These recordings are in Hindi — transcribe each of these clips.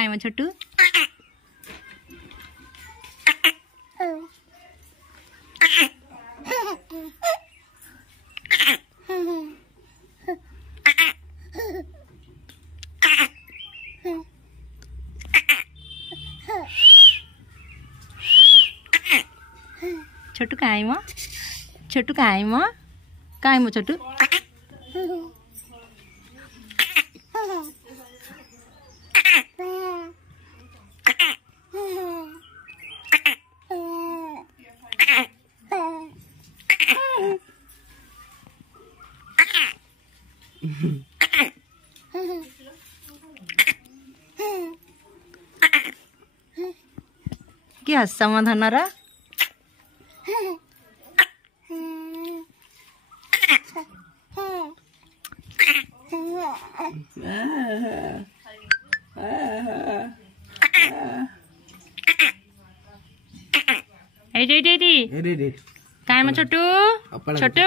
कायम छोटू छोटू कायम छोटू कायम कायम छोटू क्या समाधान रा काय मग छोटू छोटू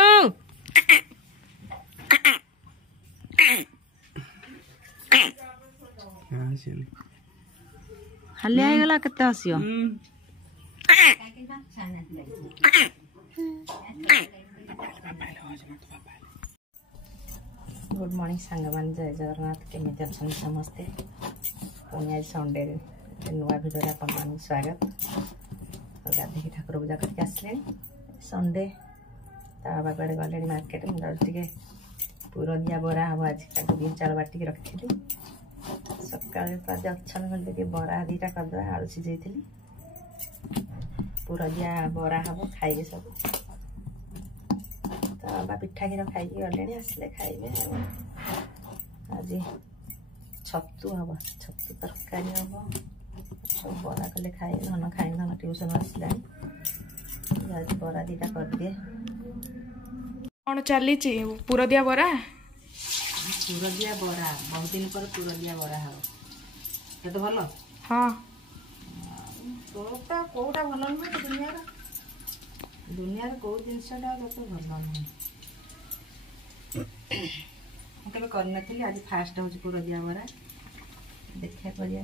हल्ले आईगला केते हसियो गुड मॉर्निंग सांग मान जय जगन्नाथ केमिति अच्छा समस्ते पुणी आज संडे नुआ भिडियो अपन स्वागत गाधे ठाकुर पूजा करके आसले संडे ता बाबा गले मार्केट मुझे पूरा दिया बरा हम आज दिन चाल बाटिक रखी सका आज अच्छा बोलते बरा दीटा करदे आलू सीझे पूरा दिया बरा हम खाइबे सब तो बाबा पिठा क्षीर खाई गले आसले खाइबे आज छतु हम छतु तरकारी हम सब बरा कले खाए धन खाई धन ट्यूशन आसला बरा दीटा कर दिए कौन चली पूरा दिया बरा बहुत दिन पर पूरा दिया बरा हम तो भल हाँ तोटा कोटा भल नुह दुनिया कौ जिनसा तो भल नुह मुझे करनी आज फास्ट हूँ पूरा दिया बरा देखा करिया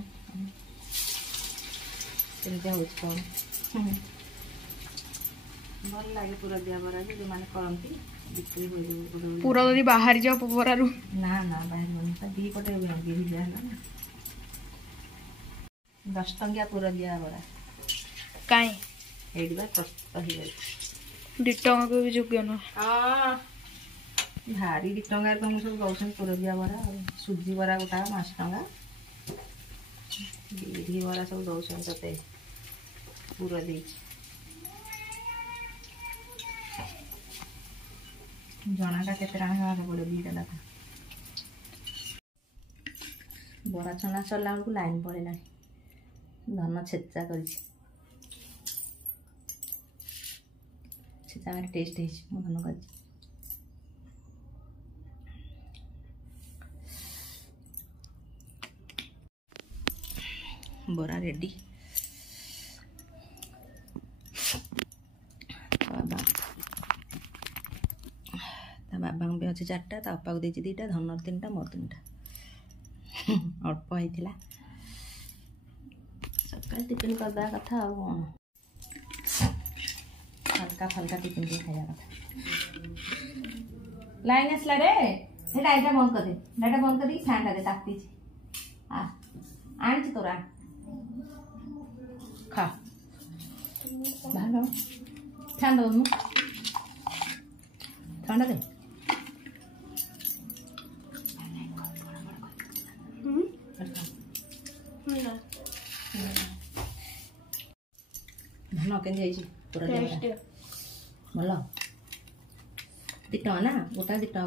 कौन भल लगे पूरा दिया बरा जो मैंने करती बिक्री हो पूरा जब बाहर जाओ बरारू ना ना बाहर दी पटे भिजा है ना 10 टंकिया पूरा दिया बरा कहीं प्रस्तुत हो गई 2 टंका को भी योग्य न भारी 2 टंका तुम सब दौन पूरा दिया बरा सुजी बरा गोटा 5 टंका बिरी बरा सब दौन ते पूरा दे जना का केते राणा खावा पड़े 2टा लखा बरा छना सरला बेलू लाइन पड़ेगा धन छेचा कर छेचा टेस्ट है धन कर बरा रेडी बाबा भी अच्छे 4टा बापा को देती 2टा धनर 3टा मोर 3टा अल्प होता सका टिफिन करदा कथा हल्का फल्का टिफिन के खाया कथा लाइन आसला रे लाइट बंद कर दे लाइट बंद कर फैन टा दे ताती आन तोरा खा बाहर फैन दो ठंडा दे धन के पूरा भल 2 टका ना गोटा 2 टका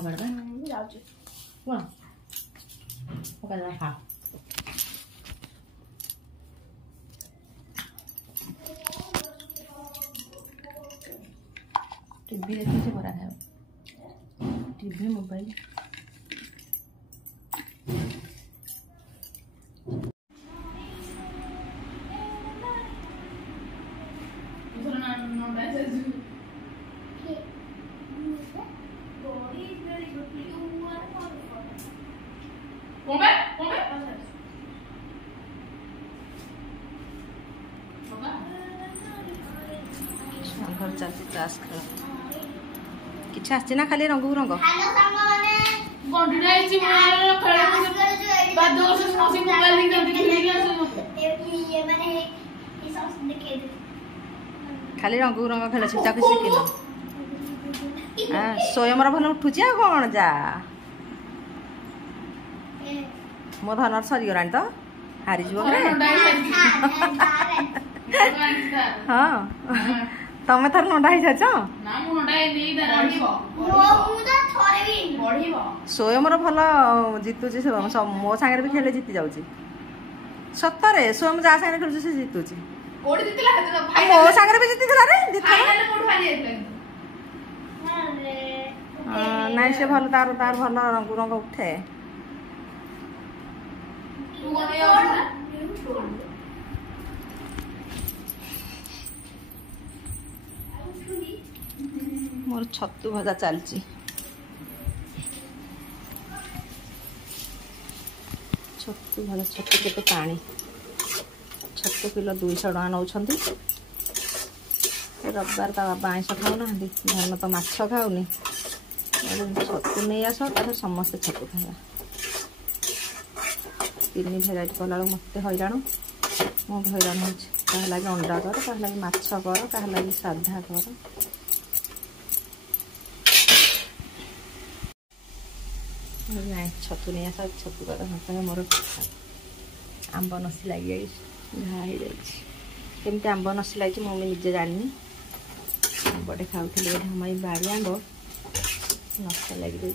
पड़वा खा टीवी देखी बरा खाओ टीवी मोबाइल घर चलती ताश खेल किछ आछि ना खाली रंग रंग हेलो सामने बंडुडा आइछि मोबाइल खेले बाद दोस मौसी मोबाइल देखि खेली आसे ये माने ये सब देखे खाली रंग खेल छी ताकि शिखिल स्वयं भल उठुची आ कौन जा मो धन सरीगला तो हारी जीव हाँ तमें थर लंडा ही जाच स्वयं भल जितुची मो सागर भी खेले जीति जाऊँगी सतरे स्वयं जहाँ सागर खेलुची से जितुची मो सागर भी जीति रे नाई से भल तार तार भल रंग रंग उठे मोर छतु भजा चलची छतु भजा छतु केते पानी छतु किलो 200 टका नौ रविवार ता बाबा आइस खाऊना धन तो माछ खाऊनी छतु नहीं आस समस्ते छतु खाଇବା 3 भेराइटी कला मत हैरान मो हैरान हो लगे अंडा कर कह लगे माछ कर कह लगे साधा कर छतु नहीं आस छतु कर मोर आंब नसी लगी केमती आंब नसी लगी मम्मी निजे जानी आंबटे खाऊली हमारी बाड़ी आंब नष्ट लगी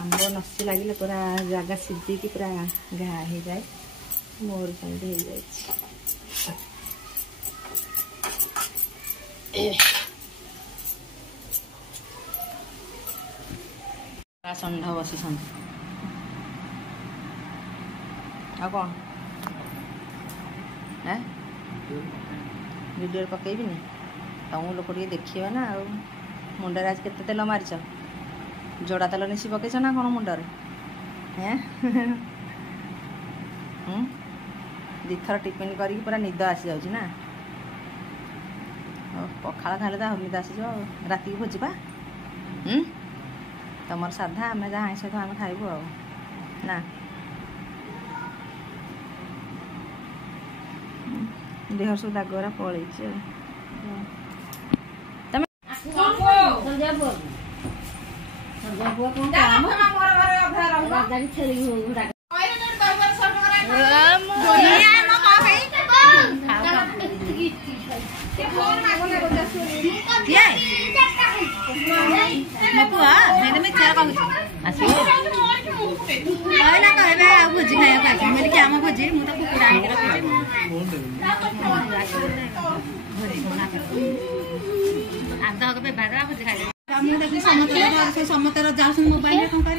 आंब नसी लगे पूरा जगह सीझी पूरा घा हो जाए मोर सेमती हो जाए षंढ बसी आ कौन है वीडियो पकईबी तुम लोक देखिए ना आ मुंडे आज केते तेल मारिच जोड़ा तेल निशी पकईच ना कौन मुंडर हैं दिथर टिफिन करी पूरा निद आसी जाऊँ ना पखाड़ खाले तो निद आसी जाओ राति भोजिबा तुम साधा आम जहाँ आइस आम खाइबू आ ना देह सब दागरा पलि भोजी खाया आम भोजी मुझे कुकुड़ा समस्त जाऊँ मोबाइल कौन कर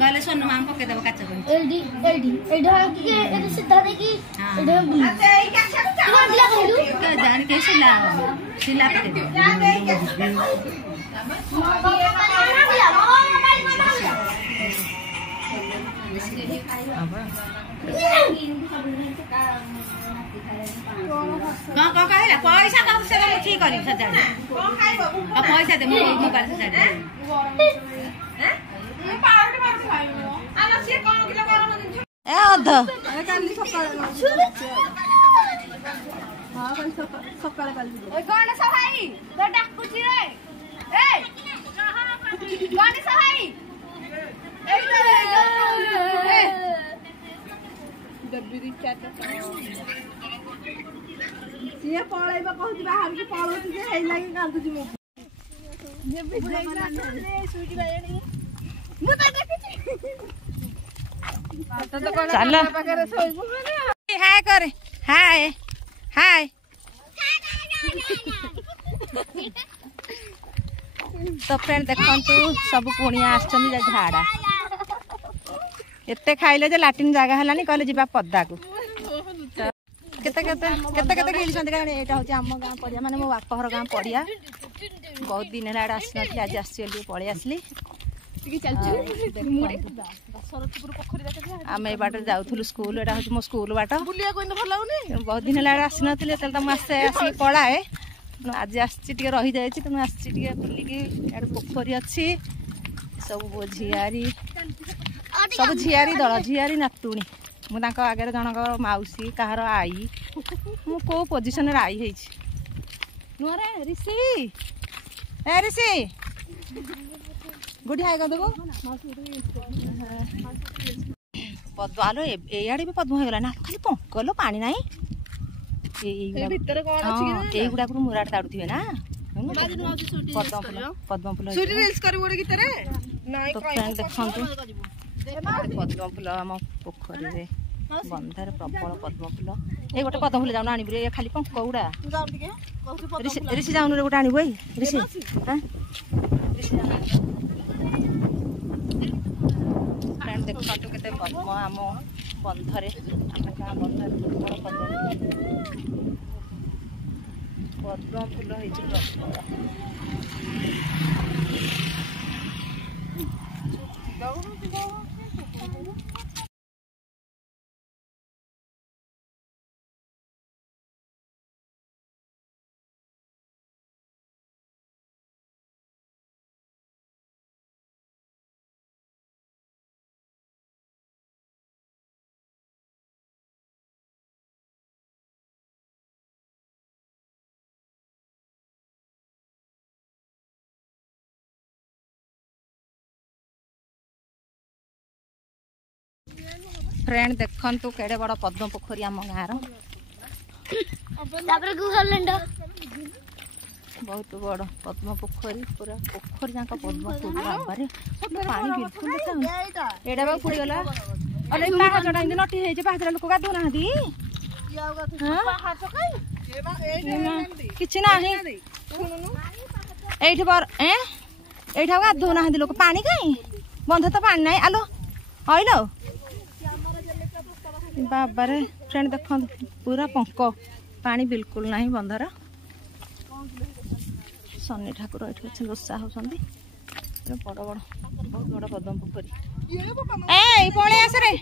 गले सोनू माम पकईदेव काच सीधा जानी के सिला सिला पैसा ठीक कर पैसा दे मोबाइल सी पलैब कहूँ बाहर की पलौती लगे कांदुची मो चल हाय कर हाय हाय तो फ्रेंड देखु सब कुणिया आसछन झाड़ा एते खाइले जे लाट्रिन जगह हलानी कहले जीवा पद्दा को केते केते केते केते गिलछन कारण एटा होची आम गां पड़िया माने मो बाप घर गां पड़िया बहुत दिन हेला आसी नथि आज आसी पळी आसली आम ए बाट जाऊँ स्कूल एटा हूँ मो स्कूल बाट बहुत दिन है आसी नी तो मसे आसिक पलाए आज आसी रही जाए तेणु आसी बुलिकी पोखरी अच्छी सब झियारी सब झियारी दल झियारी नातुणी मुझे आगे जनक मौसी कहार आई मु को पोजिशन रे आई है नुआरे ऋषि ए ऋषि गुडी हाय कर पद्म आलो एआडे भी पद्म होगला ना खाली पंकलो पानी ना गुड़ा मुराट ताड़ुवे ना पद्म फूल पद्म फूल आम पोखरी बंधार प्रबल पद्म फूल ये गोटे पद्म फूल जाऊन आने खाली पंक गुड़ा ऋषि जाऊन गोटे आनबू ऋषि फ्रेंड देखो केते पद्म आम बंधरे पद्म फूल फ्रेंड देखंतु केड़े बड़ पद्म पोखरी आम गाँव बहुत बड़ पद्म पोखरी पूरा पोखरी जाक पद्म फूल आबारे पानी बिल्कुल देखा एडा बा पुड़ी गला अरे पाहाचटा इंदे नटी हेजे पाहाचरा लोक गाधो नाहदी किछि नाही एठी बर एठा गाधो नाहदी लोक पानी काई बंध तो पानी नाही आलो आइलो बाबारे फ्रेंड देख पूरा पंक पानी बिल्कुल नहीं बंधर शनि ठाकुर ये अच्छे रोषा होती बड़ बड़ बहुत बड़ पद्म पोखरी ए पड़े आस रे